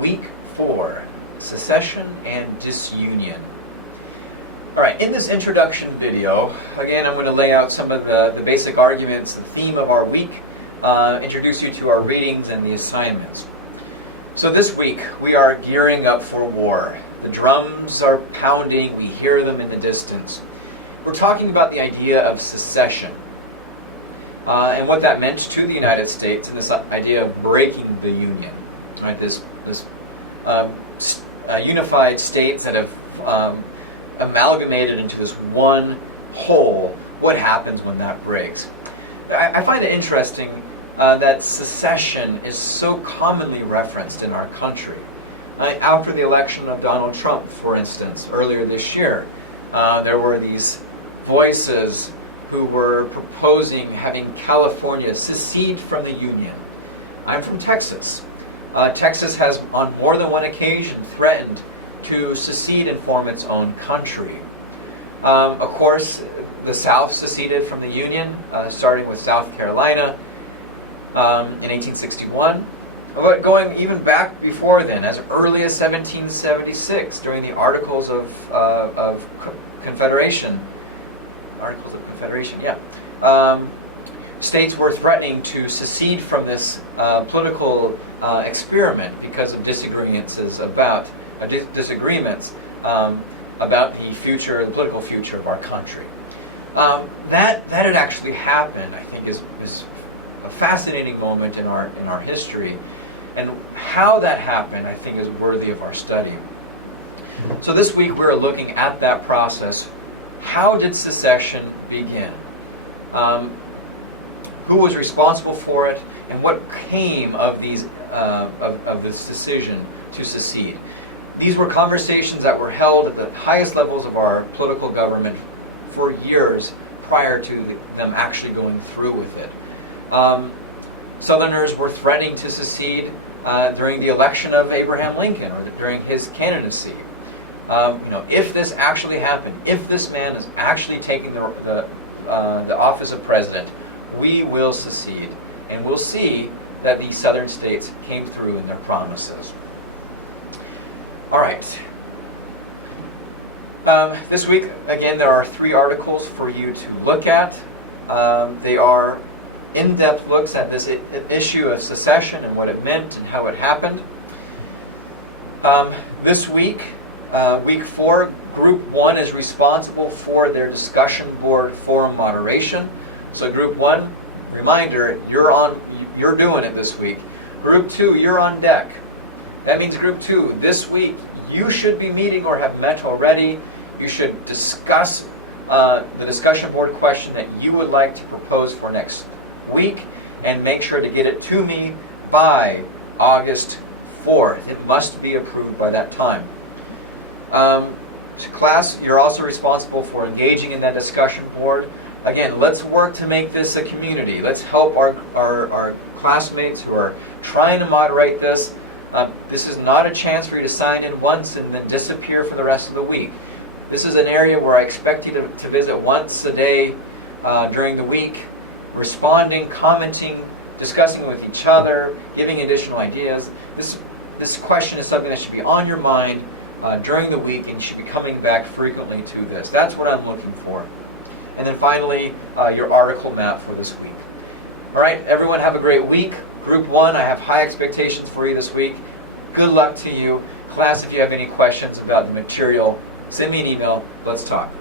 Week 4, Secession and Disunion. Alright, in this introduction video, again I'm going to lay out some of the basic arguments, the theme of our week, introduce you to our readings and the assignments. So this week we are gearing up for war. The drums are pounding, we hear them in the distance. We're talking about the idea of secession and what that meant to the United States and this idea of breaking the Union. Right, this unified states that have amalgamated into this one whole. What happens when that breaks? I find it interesting that secession is so commonly referenced in our country. After the election of Donald Trump, for instance, earlier this year, there were these voices who were proposing having California secede from the Union. I'm from Texas. Texas has on more than one occasion threatened to secede and form its own country. Of course, the South seceded from the Union, starting with South Carolina in 1861. But going even back before then, as early as 1776, during the Articles of Confederation. Articles of Confederation, yeah. States were threatening to secede from this political experiment because of disagreements about the future, the political future of our country. That had actually happened, I think, is a fascinating moment in our history, and how that happened, I think, is worthy of our study. So this week we're looking at that process. How did secession begin? Who was responsible for it, and what came of these of this decision to secede? These were conversations that were held at the highest levels of our political government for years prior to them actually going through with it. Southerners were threatening to secede during the election of Abraham Lincoln, or during his candidacy. If this actually happened, if this man is actually taking the office of president, we will secede. And we'll see that the southern states came through in their promises. All right. This week, again, there are 3 articles for you to look at. They are in-depth looks at this issue of secession and what it meant and how it happened. This week, week 4, Group 1 is responsible for their discussion board forum moderation. So Group 1, reminder, you're doing it this week. Group 2, you're on deck. That means Group 2, this week, you should be meeting or have met already. You should discuss the discussion board question that you would like to propose for next week, and make sure to get it to me by August 4th. It must be approved by that time. Class, you're also responsible for engaging in that discussion board. Again, let's work to make this a community. Let's help our classmates who are trying to moderate this. This is not a chance for you to sign in once and then disappear for the rest of the week. This is an area where I expect you to visit once a day during the week, responding, commenting, discussing with each other, giving additional ideas. This question is something that should be on your mind during the week, and you should be coming back frequently to this. That's what I'm looking for. And then finally, your article map for this week. All right, everyone have a great week. Group 1, I have high expectations for you this week. Good luck to you. Class, if you have any questions about the material, send me an email. Let's talk.